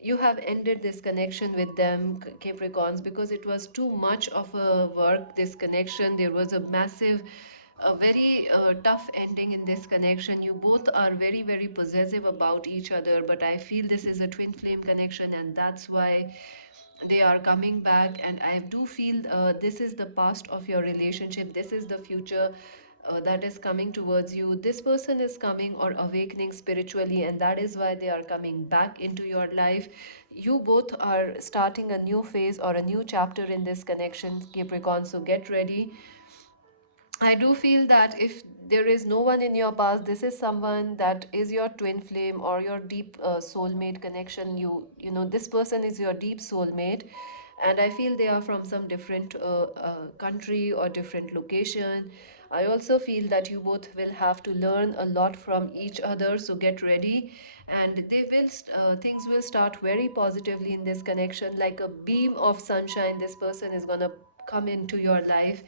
you have ended this connection with them, Capricorns, because it was too much of a work, this connection. There was a massive, a very tough ending in this connection. You both are very, very possessive about each other, but I feel this is a twin flame connection, and that's why they are coming back. And I do feel this is the past of your relationship, this is the future that is coming towards you. This person is coming or awakening spiritually, and that is why they are coming back into your life. You both are starting a new phase or a new chapter in this connection, Capricorn, so get ready. I do feel that if there is no one in your past, this is someone that is your twin flame or your deep soulmate connection. You know, this person is your deep soulmate, and I feel they are from some different country or different location. I also feel that you both will have to learn a lot from each other, so get ready. And things will start very positively in this connection, like a beam of sunshine. This person is gonna come into your life,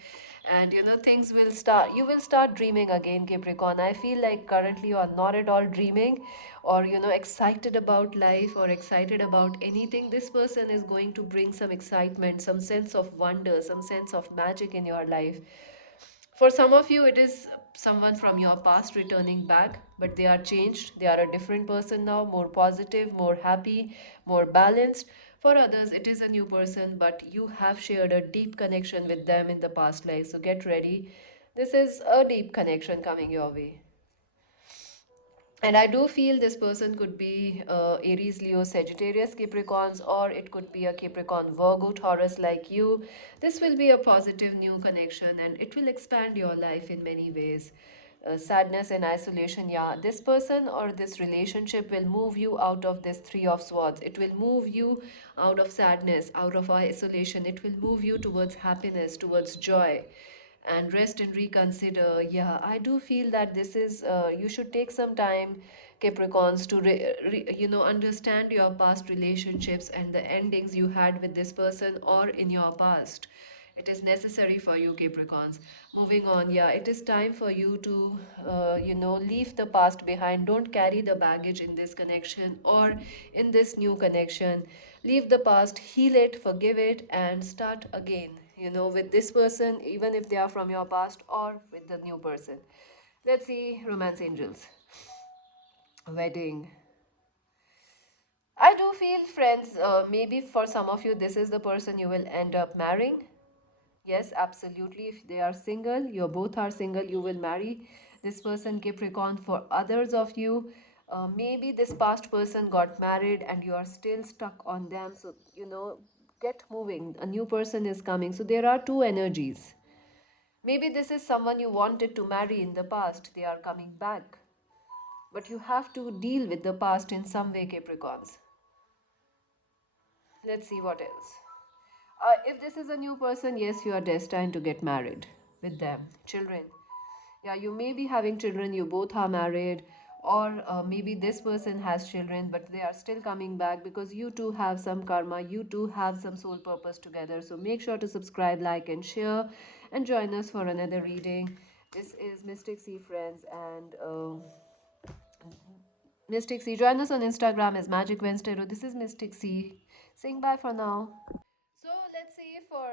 and you know, things will start, you will start dreaming again, Capricorn. I feel like currently you are not at all dreaming or, you know, excited about life or excited about anything. This person is going to bring some excitement, some sense of wonder, some sense of magic in your life. For some of you, it is someone from your past returning back, but they are changed. They are a different person now, more positive, more happy, more balanced. For others, it is a new person, but you have shared a deep connection with them in the past life. So get ready. This is a deep connection coming your way. And I do feel this person could be Aries, Leo, Sagittarius, Capricorns, or it could be a Capricorn, Virgo, Taurus like you. This will be a positive new connection, and it will expand your life in many ways. Sadness and isolation, yeah. This person or this relationship will move you out of this Three of Swords. It will move you out of sadness, out of isolation. It will move you towards happiness, towards joy, and rest and reconsider. Yeah, I do feel that this is, you should take some time, Capricorns, to you know, understand your past relationships and the endings you had with this person or in your past. It is necessary for you, Capricorns. Moving on, yeah, it is time for you to, you know, leave the past behind. Don't carry the baggage in this connection or in this new connection. Leave the past, heal it, forgive it, and start again, you know, with this person, even if they are from your past, or with the new person. Let's see, romance angels. Wedding. I do feel, friends, maybe for some of you, this is the person you will end up marrying. Yes, absolutely. If they are single, you both are single, you will marry this person, Capricorn. For others of you, maybe this past person got married and you are still stuck on them. So, you know, get moving. A new person is coming. So, there are two energies. Maybe this is someone you wanted to marry in the past. They are coming back. But you have to deal with the past in some way, Capricorns. Let's see what else. If this is a new person, yes, you are destined to get married with them. Children. Yeah, you may be having children, you both are married, or maybe this person has children, but they are still coming back because you two have some karma, you two have some soul purpose together. So make sure to subscribe, like, and share, and join us for another reading. This is Mystic C, friends, and Mystic C. Join us on Instagram as Magic Wednesday. This is Mystic C. Saying bye for now. So let's see for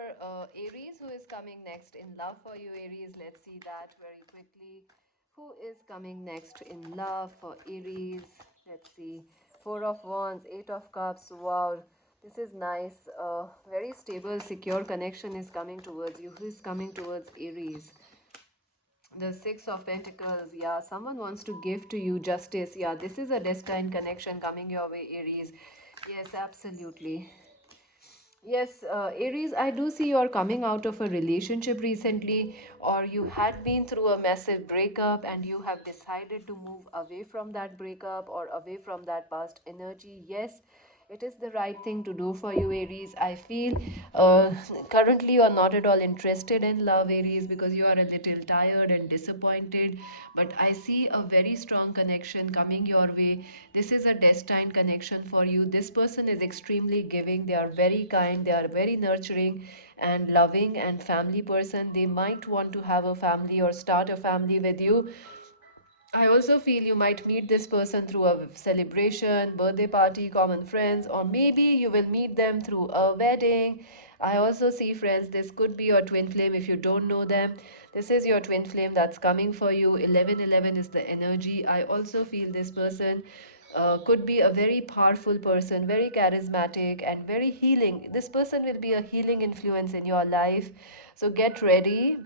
Aries, who is coming next in love for you, Aries. Let's see that very quickly. Who is coming next in love for Aries? Let's see. Four of Wands, Eight of Cups. Wow, this is nice. Very stable, secure connection is coming towards you. Who is coming towards Aries? The Six of Pentacles. Yeah, someone wants to give to you justice. Yeah, this is a destined connection coming your way, Aries. Yes, absolutely. Yes, Aries, I do see you're coming out of a relationship recently, or you had been through a massive breakup and you have decided to move away from that breakup or away from that past energy. Yes, it is the right thing to do for you, Aries. I feel uh, currently you are not at all interested in love, Aries, because you are a little tired and disappointed. But I see a very strong connection coming your way. This is a destined connection for you. This person is extremely giving. They are very kind. They are very nurturing and loving and family person. They might want to have a family or start a family with you. I also feel you might meet this person through a celebration, birthday party, common friends, or maybe you will meet them through a wedding. I also see friends, this could be your twin flame if you don't know them. This is your twin flame that's coming for you. 1111 is the energy. I also feel this person could be a very powerful person, very charismatic, and very healing. This person will be a healing influence in your life. So get ready.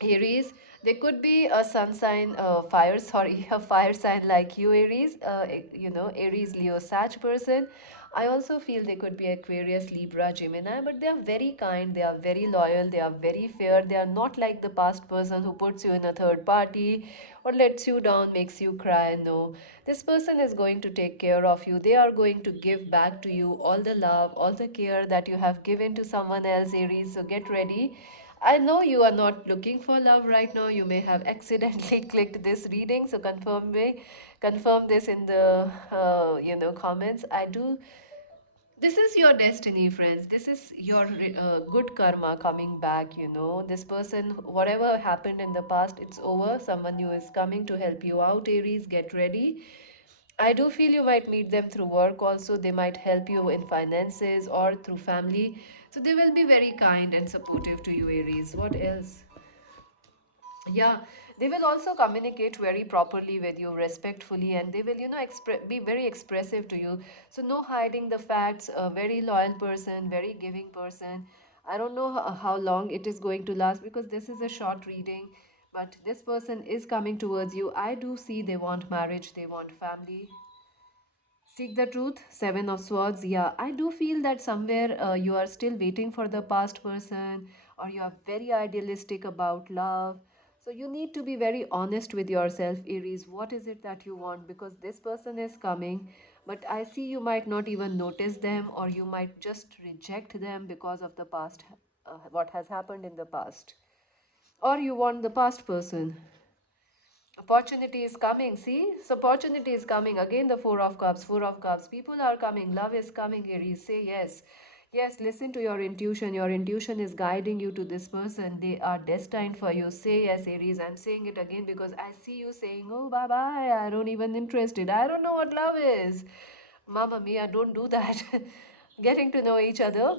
Aries, there could be a sun sign, fire, sorry, a fire sign like you, Aries, Aries, Leo, Sag person. I also feel they could be Aquarius, Libra, Gemini, but they are very kind, they are very loyal, they are very fair. They are not like the past person who puts you in a third party or lets you down, makes you cry. No, this person is going to take care of you. They are going to give back to you all the love, all the care that you have given to someone else, Aries. So get ready. I know you are not looking for love right now. You may have accidentally clicked this reading, so confirm this in the comments. I do. This is your destiny, friends. This is your good karma coming back. This person, whatever happened in the past, it's over. Someone new is coming to help you out. Aries, get ready. I do feel you might meet them through work also. They might help you in finances or through family. So they will be very kind and supportive to you, Aries. What else? Yeah, they will also communicate very properly with you, respectfully, and they will, be very expressive to you. So, no hiding the facts, a very loyal person, very giving person. I don't know how long it is going to last because this is a short reading, but this person is coming towards you. I do see they want marriage, they want family. Seek the truth, Seven of Swords. Yeah, I do feel that somewhere you are still waiting for the past person or you are very idealistic about love. So you need to be very honest with yourself, Aries. What is it that you want? Because this person is coming, but I see you might not even notice them or you might just reject them because of the past, what has happened in the past. Or you want the past person. Opportunity is coming. See, so opportunity is coming. Again, the Four of Cups, Four of Cups. People are coming. Love is coming, Aries. Say yes. Yes, listen to your intuition. Your intuition is guiding you to this person. They are destined for you. Say yes, Aries. I'm saying it again because I see you saying, oh, bye bye. I don't even interested. I don't know what love is. Mama Mia, don't do that. Getting to know each other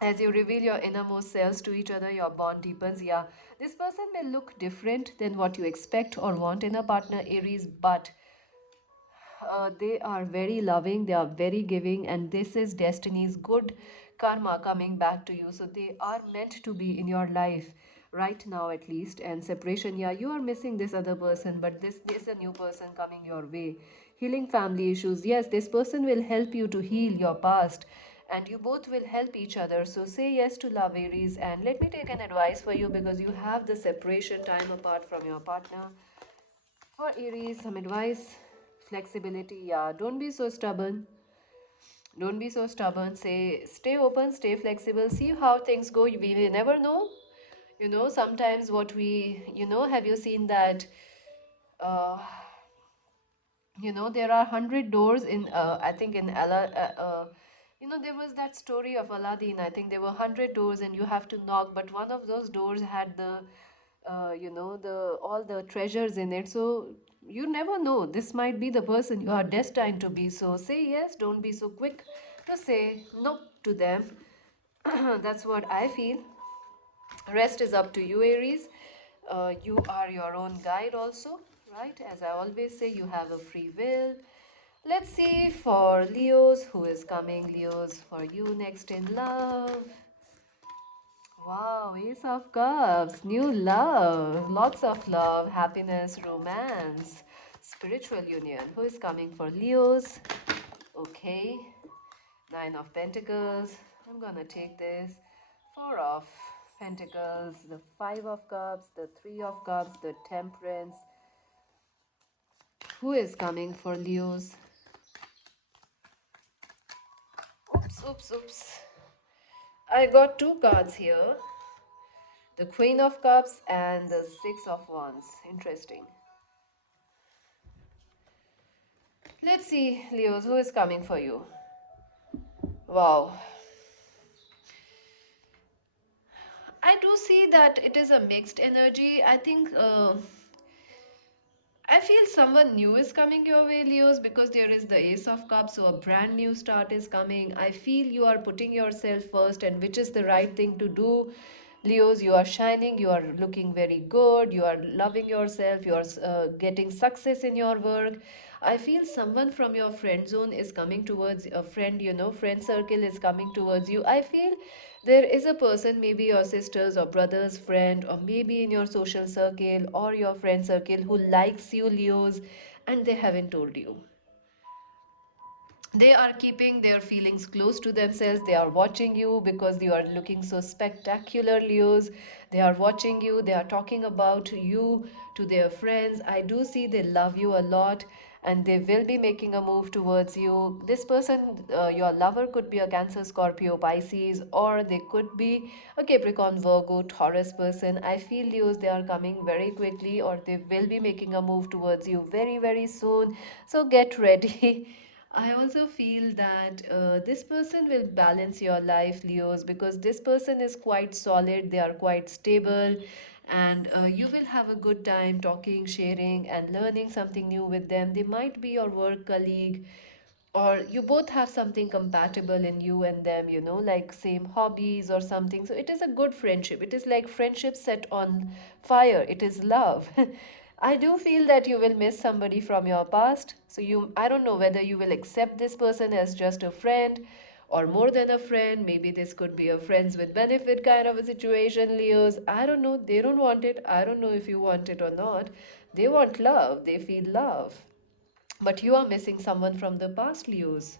as you reveal your innermost selves to each other, your bond deepens. Yeah, this person may look different than what you expect or want in a partner, Aries, but they are very loving, they are very giving, and this is destiny's good karma coming back to you. So they are meant to be in your life right now, at least. And separation, yeah, you are missing this other person, but this is a new person coming your way. Healing family issues, yes, this person will help you to heal your past. And you both will help each other. So say yes to love, Aries. And let me take an advice for you because you have the separation time apart from your partner. For Aries, some advice, flexibility. Yeah, don't be so stubborn. Don't be so stubborn. Say, stay open, stay flexible. See how things go. We will never know. Sometimes what have you seen that? Uh, there are 100 doors in I think in Allah there was that story of Aladdin. I think there were 100 doors and you have to knock, but one of those doors had the the all the treasures in it. So you never know, this might be the person you are destined to be. So say yes, don't be so quick to say no to them. That's what I feel. Rest is up to you, Aries. You are your own guide also, right? As I always say, you have a free will. Let's see for Leos who is coming. Leos for you next in love. Wow, Ace of Cups, new love, lots of love, happiness, romance, spiritual union. Who is coming for Leos? Okay, Nine of Pentacles. I'm gonna take this. Four of Pentacles, the Five of Cups, the Three of Cups, the Temperance. Who is coming for Leos? Oops, oops, oops. I got two cards here, the Queen of Cups and the Six of Wands. Interesting. Let's see, Leos, who is coming for you? Wow. I do see that it is a mixed energy. I feel someone new is coming your way, Leos, because there is the Ace of Cups, so a brand new start is coming. I feel you are putting yourself first, and which is the right thing to do. Leos, you are shining, you are looking very good, you are loving yourself, you are getting success in your work. I feel someone from your friend zone is coming towards a friend, friend circle is coming towards you. I feel there is a person, maybe your sister's or brother's friend, or maybe in your social circle or your friend circle, who likes you, Leos, and they haven't told you. They are keeping their feelings close to themselves. They are watching you because you are looking so spectacular, Leos. They are watching you. They are talking about you to their friends. I do see they love you a lot, and they will be making a move towards you. This person, your lover, could be a Cancer, Scorpio, Pisces, or they could be a Capricorn, Virgo, Taurus person. I feel, Leos, they are coming very quickly, or they will be making a move towards you very, very soon. So get ready. I also feel that this person will balance your life, Leos, because this person is quite solid, they are quite stable, and you will have a good time talking, sharing, and learning something new with them. They might be your work colleague, or you both have something compatible in you and them, like same hobbies or something. So it is a good friendship. It is like friendship set on fire. It is love. I do feel that you will miss somebody from your past. So I don't know whether you will accept this person as just a friend or more than a friend. Maybe this could be a friends with benefit kind of a situation, Leos. I don't know. They don't want it. I don't know if you want it or not. They want love. They feel love. But you are missing someone from the past, Leos.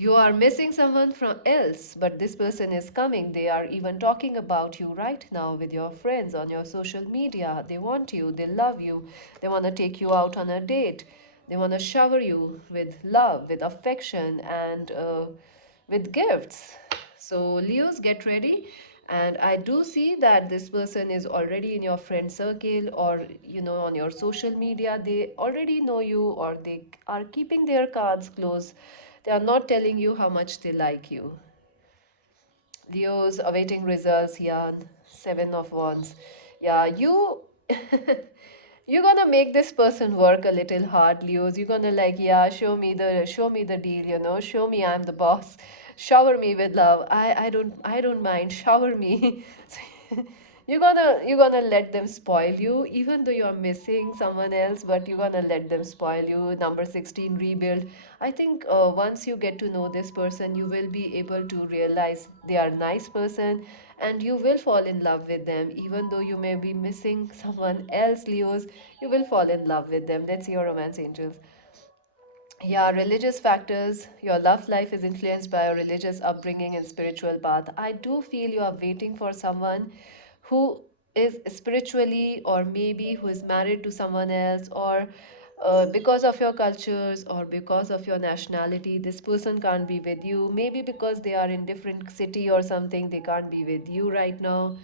You are missing someone from else, but this person is coming. They are even talking about you right now with your friends on your social media. They want you, they love you, they want to take you out on a date. They want to shower you with love, with affection, and with gifts. So, Leos, get ready. And I do see that this person is already in your friend circle, or on your social media. They already know you, or they are keeping their cards close. They are not telling you how much they like you. Leo's awaiting results, Jan. Seven of Wands. Yeah, you're gonna make this person work a little hard, Leos. You're gonna like, yeah, show me the deal, show me I'm the boss. Shower me with love. I don't mind. Shower me. You're gonna let them spoil you, even though you're missing someone else, but you're gonna let them spoil you. Number 16, rebuild. I think once you get to know this person, you will be able to realize they are a nice person, and you will fall in love with them. Even though you may be missing someone else, Leos, you will fall in love with them. That's your romance, angels. Yeah, religious factors. Your love life is influenced by your religious upbringing and spiritual path. I do feel you are waiting for someone who is spiritually, or maybe who is married to someone else, or because of your cultures or because of your nationality, this person can't be with you. Maybe because they are in different city or something, they can't be with you right now.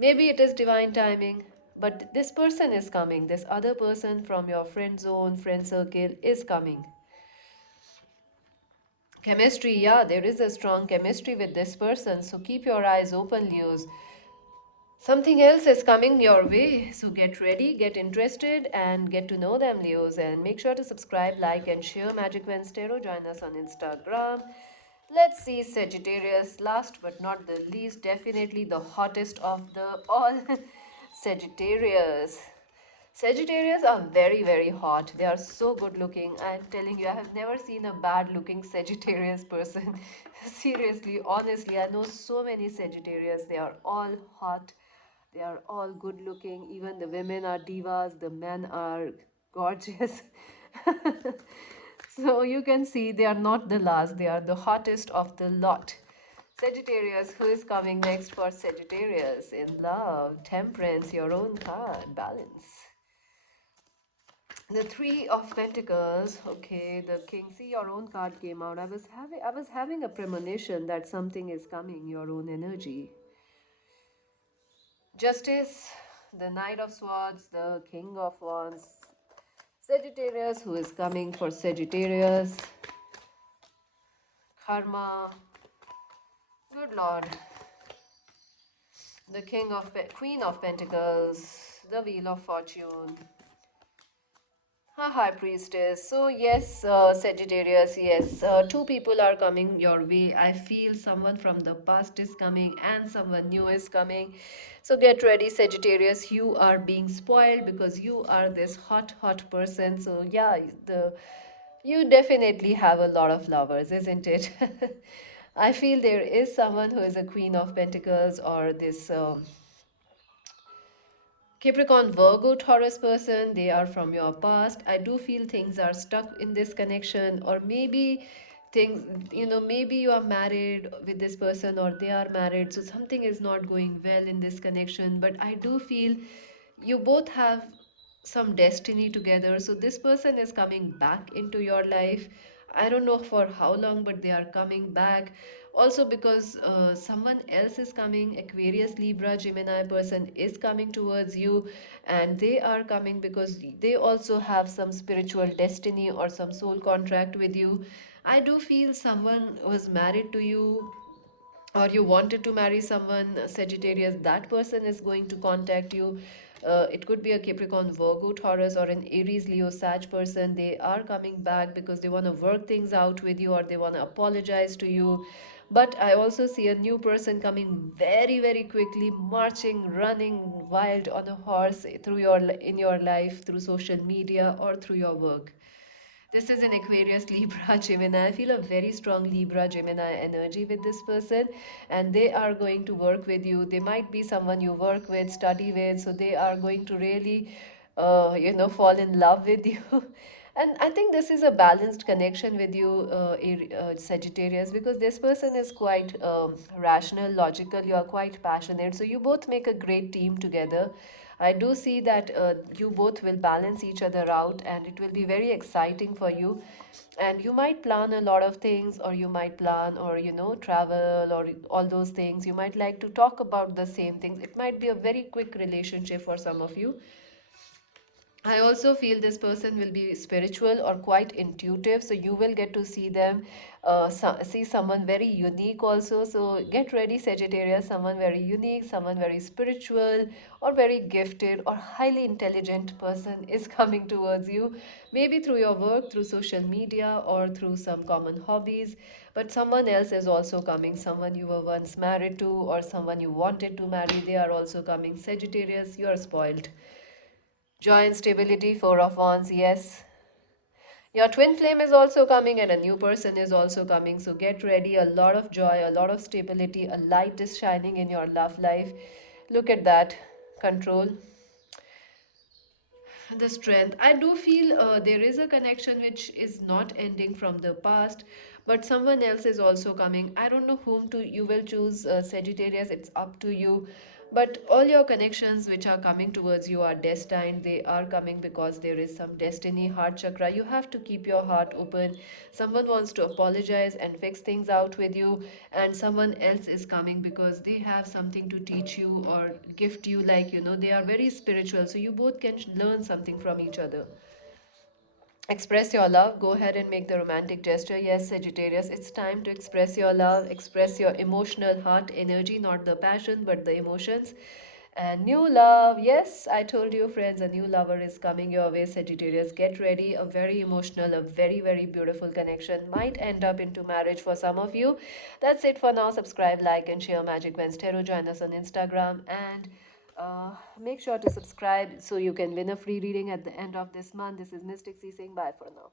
Maybe it is divine timing, but this person is coming. This other person from your friend zone, friend circle is coming. Chemistry, yeah, there is a strong chemistry with this person. So keep your eyes open, Leos. Something else is coming your way. So get ready, get interested, and get to know them, Leos. And make sure to subscribe, like, and share Magic Wednesday. Join us on Instagram. Let's see Sagittarius, last but not the least, definitely the hottest of the all. Sagittarius. Sagittarius are very, very hot. They are so good looking. I'm telling you, I have never seen a bad looking Sagittarius person. Seriously, honestly, I know so many Sagittarius. They are all hot. They are all good looking. Even the women are divas, the men are gorgeous. So you can see they are not the last, they are the hottest of the lot. Sagittarius, who is coming next for Sagittarius? In love, temperance, your own card, balance. The Three of Pentacles. Okay, the King. See, your own card came out. I was having a premonition that something is coming, your own energy. Justice, the Knight of Swords, the King of Wands. Sagittarius, who is coming for Sagittarius? Karma. Good Lord. The Queen of Pentacles, the Wheel of Fortune, a High Priestess. So yes, Sagittarius, yes, two people are coming your way. I feel someone from the past is coming and someone new is coming. So get ready, Sagittarius. You are being spoiled because you are this hot, hot person. So yeah, the you definitely have a lot of lovers, isn't it? I feel there is someone who is a Queen of Pentacles or this. Capricorn, Virgo, Taurus person, they are from your past. I do feel things are stuck in this connection, or maybe things, maybe you are married with this person or they are married, so something is not going well in this connection. But I do feel you both have some destiny together. So this person is coming back into your life. I don't know for how long, but they are coming back. Also, because someone else is coming, Aquarius, Libra, Gemini person is coming towards you, and they are coming because they also have some spiritual destiny or some soul contract with you. I do feel someone was married to you or you wanted to marry someone, Sagittarius, that person is going to contact you. It could be a Capricorn, Virgo, Taurus, or an Aries, Leo, Sag person. They are coming back because they want to work things out with you or they want to apologize to you. But I also see a new person coming very, very quickly, marching, running wild on a horse through in your life, through social media or through your work. This is an Aquarius, Libra, Gemini. I feel a very strong Libra, Gemini energy with this person, and they are going to work with you. They might be someone you work with, study with, so they are going to really, fall in love with you. And I think this is a balanced connection with you, Sagittarius, because this person is quite rational, logical. You are quite passionate, so you both make a great team together. I do see that you both will balance each other out and it will be very exciting for you. And you might plan a lot of things, or you might plan, or travel, or all those things. You might like to talk about the same things. It might be a very quick relationship for some of you. I also feel this person will be spiritual or quite intuitive, so you will get to see them, see someone very unique also. So get ready, Sagittarius, someone very unique, someone very spiritual, or very gifted, or highly intelligent person is coming towards you, maybe through your work, through social media, or through some common hobbies. But someone else is also coming, someone you were once married to, or someone you wanted to marry, they are also coming. Sagittarius, you are spoiled. Joy and stability, Four of Wands, yes. Your twin flame is also coming and a new person is also coming. So get ready. A lot of joy, a lot of stability, a light is shining in your love life. Look at that. Control, the strength. I do feel there is a connection which is not ending from the past, but someone else is also coming. I don't know whom to you will choose, Sagittarius. It's up to you. But all your connections which are coming towards you are destined. They are coming because there is some destiny. Heart chakra. You have to keep your heart open. Someone wants to apologize and fix things out with you, and someone else is coming because they have something to teach you or gift you. Like, they are very spiritual. So you both can learn something from each other. Express your love. Go ahead and make the romantic gesture. Yes, Sagittarius, it's time to express your love, express your emotional heart energy, not the passion, but the emotions. And new love. Yes, I told you, friends, a new lover is coming your way, Sagittarius. Get ready. A very emotional, a very, very beautiful connection might end up into marriage for some of you. That's it for now. Subscribe, like, and share Magic Wednesday. Join us on Instagram and Make sure to subscribe so you can win a free reading at the end of this month. This is Mystic C saying bye for now.